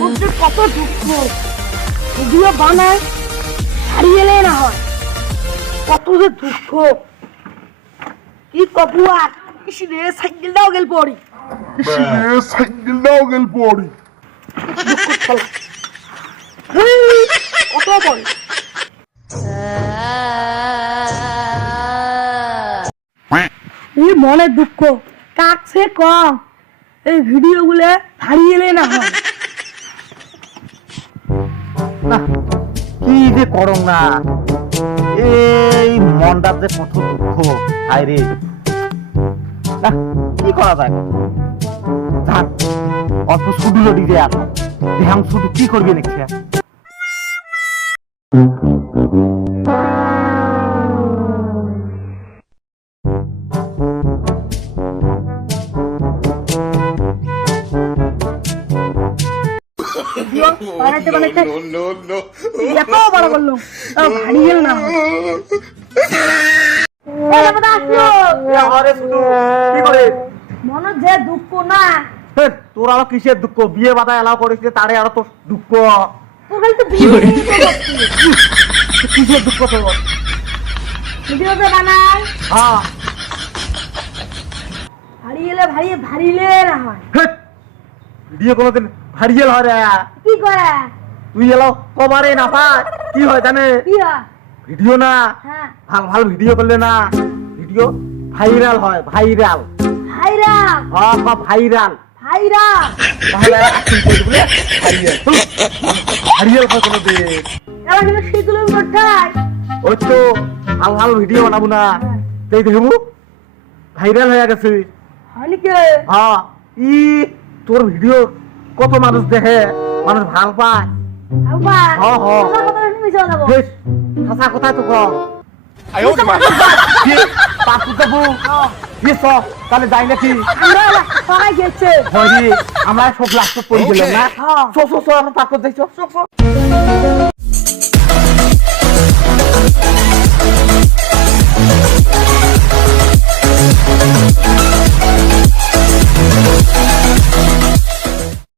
মধ্যে কত দুঃখ, ভিডিও বানায় হারিয়ে এলে না হয়, কত যে দুঃখ। কি কবু আর ইস রে, সাইকেলটাও গেল পড়ি, দুঃখ চলা কত পড়ে। এই মনের দুঃখ কাছে ক, এই ভিডিও গুলো হারিয়ে এলে না হয়। কি যে করম না, এই মনটার যে কত দুঃখ। হায়রে না, কি করা যায়? যাক, অল্প ছুটি লড়ি যে আর দেহাম ছুটি কি করবি নাকি? বানাইতে বানাইতে এত বড় করলো, হারিয়ে গেল না হয়। মনে যে দুঃখ না, তোর আরো কিসের দুঃখ? বিয়ে বাধা এলাও করেছে, তারে আরো তোর দুঃখ। তোর খালি তো ভিডিও কিসের দুঃখ তোর? ভিডিওতে বানায় হ্যাঁ, হারিয়ে এলে ভারিলে না হয়। ভিডিও কোনোদিন ভারিয়েল হয় রে? কি করে? তুই এলাও কবারে না পায় কি হয় জানে? কি হয়? ভিডিও না হ্যাঁ, ভাল ভাল ভিডিও করলে না, ভিডিও ভাইরাল হয়। ভাইরাল ভাইরাল ভাইরাল ভাইরাল তাহলে acting করে বলে ভাইরাল ভাইরাল হয় কোনোদিন? এবার কিন্তু শীতলের কোঠায় ওই তো ভাল ভাল ভিডিও বানাবো না, তাই দেখবো ভাইরাল হয়ে গেছে। হয় নাকি? হ্যাঁ, ই তোর ভিডিও কত মানুষ দেখে, মানুষ ভাল পায়। আবার হ্যাঁ, হ্যাঁ। কথা কথা শুনে চলে যাবো। বেশ, হাসা কোথায় তো কম পাঁচ দেবো তাহলে যাই নাকি? আমরা সবাই গেছে। হরি আমরা সব লাস্ট পড়ে গেলাম না? হ্যাঁ। সো আমার পাকড় দেখছো।